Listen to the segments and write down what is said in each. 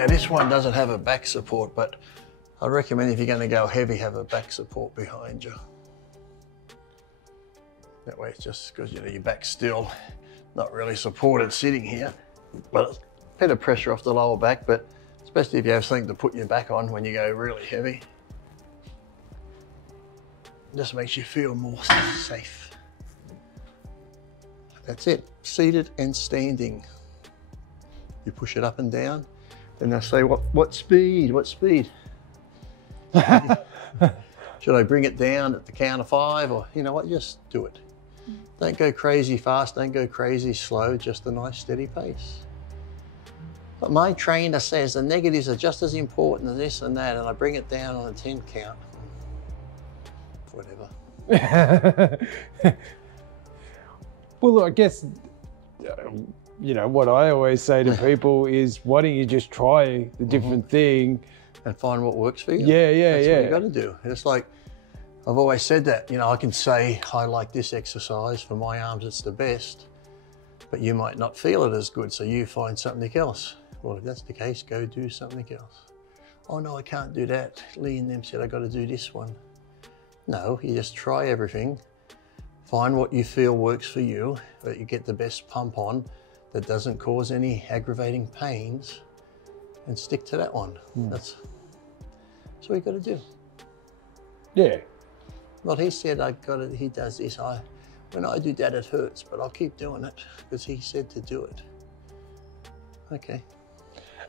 Now this one doesn't have a back support, but I recommend if you're going to go heavy, have a back support behind you. That way it's just because, you know, your back's still not really supported sitting here, but it's a bit of pressure off the lower back, but especially if you have something to put your back on when you go really heavy. Just makes you feel more safe. That's it, seated and standing. You push it up and down, and they'll say, what speed, what speed? Should I bring it down at the count of 5, or you know what, just do it. Don't go crazy fast, don't go crazy slow, just a nice steady pace. But my trainer says the negatives are just as important as this and that, and I bring it down on a 10 count. Whatever. Well, I guess, you know, what I always say to people is, why don't you just try the different thing? And find what works for you. Yeah, yeah, That's yeah. what you got to do. It's like, I've always said that, you know, I can say, I like this exercise, for my arms it's the best, but you might not feel it as good, so you find something else. Well, if that's the case, go do something else. Oh no, I can't do that. Lee and them said I got to do this one. No, you just try everything, find what you feel works for you, that you get the best pump on, that doesn't cause any aggravating pains, and stick to that one. That's what you got to do. Yeah. Well, he said he does this. When I do that, it hurts, but I'll keep doing it because he said to do it. Okay.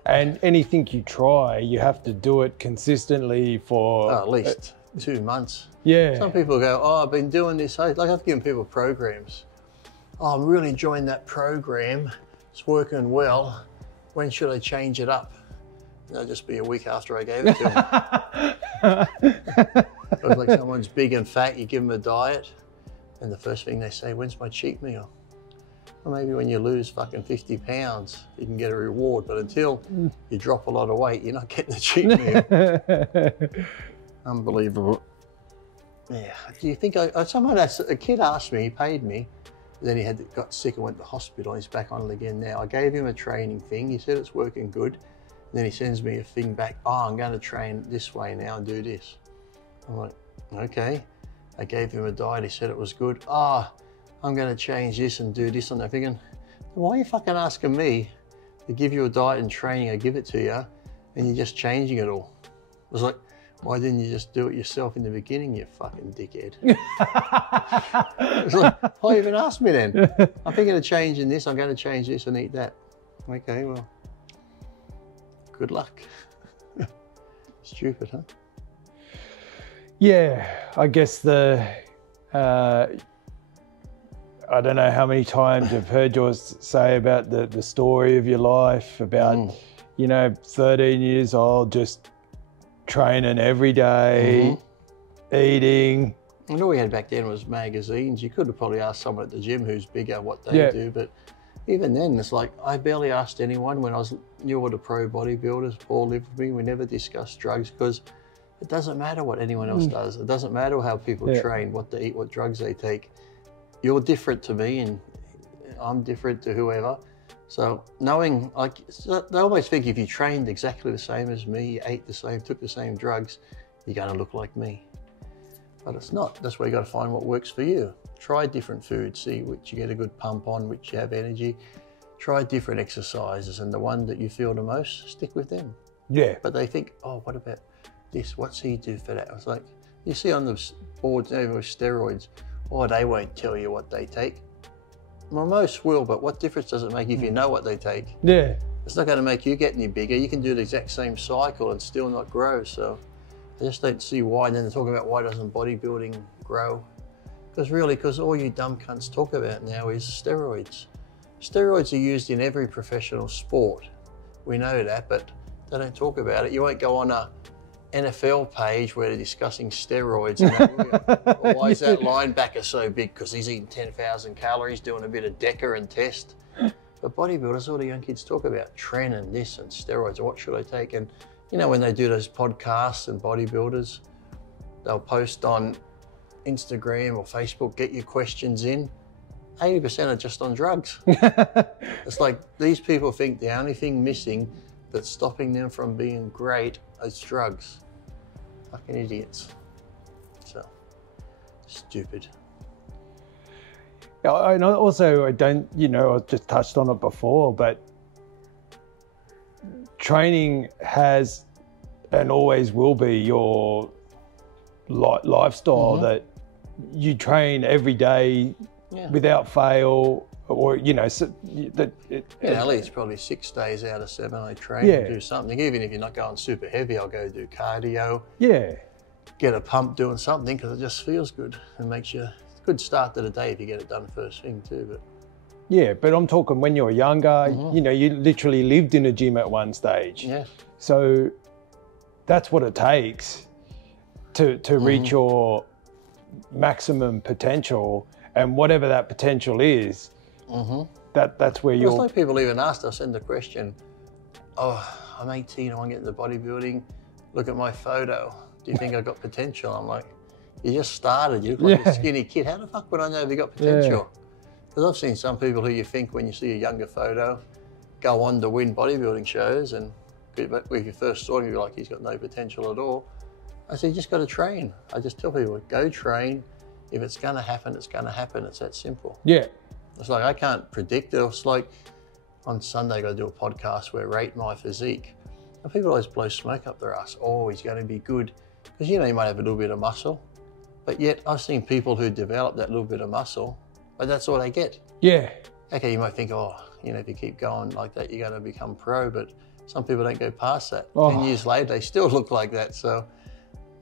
And anything you try, you have to do it consistently for... at least 2 months. Yeah. Some people go, oh, I've been doing this. Like I've given people programs. Oh, I'm really enjoying that program. It's working well. When should I change it up? That'll just be a week after I gave it to them. It was like someone's big and fat, you give them a diet, and the first thing they say, when's my cheat meal? Well, maybe when you lose fucking 50 pounds, you can get a reward, but until you drop a lot of weight, you're not getting a cheat meal. Unbelievable. Yeah, do you think a kid asked me, he paid me, then he got sick and went to hospital, and he's back on it again now. I gave him a training thing, he said it's working good, and then he sends me a thing back, oh, I'm going to train this way now and do this. I'm like, okay. I gave him a diet, he said it was good. Oh, I'm going to change this and do this, and I'm thinking, why are you fucking asking me to give you a diet and training? I give it to you, and you're just changing it all. I was like, why didn't you just do it yourself in the beginning, you fucking dickhead? It's like, why even ask me then? I'm thinking of changing this, I'm going to change this and eat that. Okay, well, good luck. Stupid, huh? Yeah, I guess I don't know how many times I've heard yours say about the story of your life, about, you know, 13 years old, just training every day, eating. And all we had back then was magazines. You could have probably asked someone at the gym who's bigger what they do, but even then, it's like, I barely asked anyone when I knew all the pro bodybuilders. Paul lived with me, we never discussed drugs because it doesn't matter what anyone else does. It doesn't matter how people train, what they eat, what drugs they take. You're different to me and I'm different to whoever. So knowing, like, they always think if you trained exactly the same as me, you ate the same, took the same drugs, you're gonna look like me. But it's not. That's where you gotta find what works for you. Try different foods, see which you get a good pump on, which you have energy. Try different exercises, and the one that you feel the most, stick with them. Yeah. But they think, oh, what about this? What's he do for that? It's like, you see on the boards even with steroids, oh, they won't tell you what they take. Well, most will, but what difference does it make if you know what they take? Yeah. It's not gonna make you get any bigger. You can do the exact same cycle and still not grow, so I just don't see why. And then they're talking about why doesn't bodybuilding grow? Because all you dumb cunts talk about now is steroids. Steroids are used in every professional sport. We know that, but they don't talk about it. You won't go on a NFL page where they're discussing steroids. Or why is that linebacker so big? Because he's eating 10,000 calories, doing a bit of DECA and test. But bodybuilders, all the young kids talk about tren and this and steroids, and what should I take? And you know, when they do those podcasts and bodybuilders, they'll post on Instagram or Facebook, get your questions in. 80% are just on drugs. It's like these people think the only thing missing that's stopping them from being great is drugs. Fucking idiots. So, stupid. And also, I don't, I just touched on it before, but training has and always will be your lifestyle, that you train every day without fail, or, at least probably 6 days out of 7 I train and do something. Even if you're not going super heavy, I'll go do cardio. Yeah. Get a pump doing something because it just feels good and makes you a good start to the day if you get it done first thing too. But yeah, but I'm talking when you're younger, you literally lived in a gym at one stage. Yeah. So that's what it takes to reach your maximum potential, and whatever that potential is, that's where you're... It's like people even asked us in the question, oh, I'm 18, I want to get into bodybuilding, look at my photo. Do you think I've got potential? I'm like, you just started, you look like a skinny kid. How the fuck would I know if you got potential? Because I've seen some people who you think when you see a younger photo go on to win bodybuilding shows, and if you first saw him, you're like, he's got no potential at all. I said, you just got to train. I just tell people, go train. If it's going to happen, it's going to happen. It's that simple. Yeah. It's like, I can't predict it. It's like on Sunday, I got to do a podcast where rate my physique. And people always blow smoke up their ass. Oh, he's going to be good. Because, you might have a little bit of muscle. But yet I've seen people who develop that little bit of muscle, but that's all they get. Yeah. Okay, you might think, oh, if you keep going like that, you're going to become pro. But some people don't go past that. 10 years later, they still look like that. So,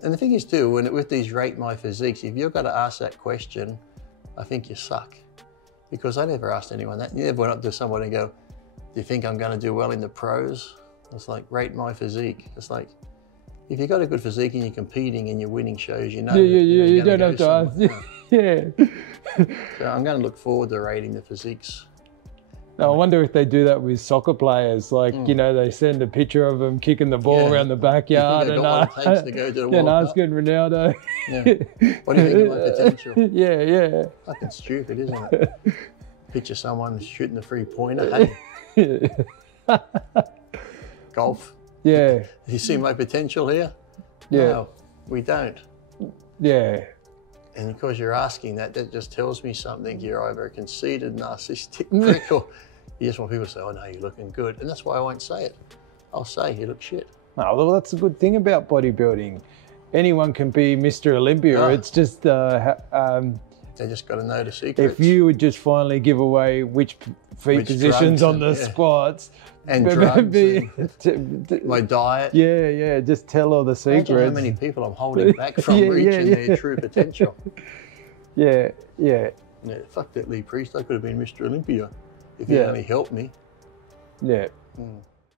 and the thing is too, with these rate my physiques, if you've got to ask that question, I think you suck. Because I never asked anyone that. You never went up to someone and go, do you think I'm going to do well in the pros? It's like, rate my physique. It's like, if you've got a good physique and you're competing and you're winning shows, you don't have to ask. So I'm going to look forward to rating the physiques. No, I wonder if they do that with soccer players. Like, they send a picture of them kicking the ball around the backyard and asking Ronaldo. What do you think of my potential? Yeah. Fucking stupid, isn't it? Picture someone shooting the three-pointer. Hey. Golf. Yeah. You see my potential here? Yeah. No, we don't. Yeah. And because you're asking that just tells me something. You're either a conceited, narcissistic prick, or you just want people to say, oh no, you're looking good. And that's why I won't say it. I'll say, you look shit. Oh, well, that's a good thing about bodybuilding. Anyone can be Mr. Olympia. Oh. It's just... they just got to know the secrets. If you would just finally give away which positions on the squats... And drugs, and my diet. Yeah, just tell all the secrets. Imagine how many people I'm holding back from reaching their true potential. Yeah. Fuck that Lee Priest, I could have been Mr. Olympia if he only helped me. Yeah.